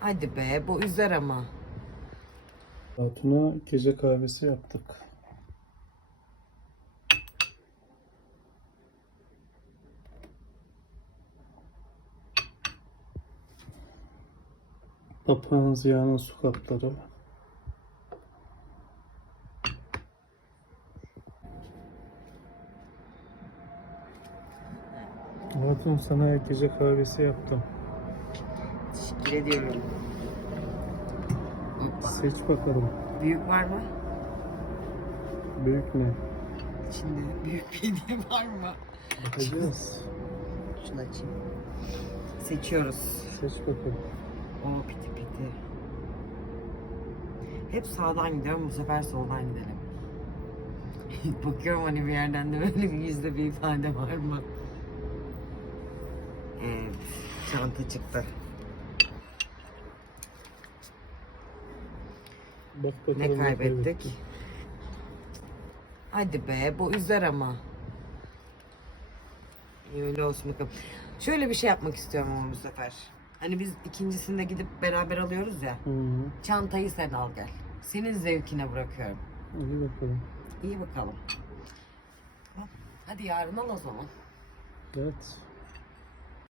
Hadi be bu üzer ama. Hatun'a gece kahvesi yaptık. Papağan Ziya'nın su kapları. Hatun sana gece kahvesi yaptım. Teşekkür ediyorum. Seç bakalım. Büyük var mı? Büyük ne? İçinde büyük peynir var mı? Bakacağız. Şunu açayım. Seçiyoruz. Seç bakalım. O piti piti. Hep sağdan gidiyorum bu sefer soldan gidelim. Bakıyorum hani bir yerden de böyle bir yüzde bir ifade var mı? Evet, çanta çıktı. Bak Ne kaybettik? Hadi be bu üzer ama. Öyle olsun bakalım. Şöyle bir şey yapmak istiyorum ama bu sefer. Hani biz ikincisinde gidip beraber alıyoruz ya. Hı hı. Çantayı sen al gel. Senin zevkine bırakıyorum. İyi bakalım. İyi bakalım. Hadi yarın al o zaman. Evet.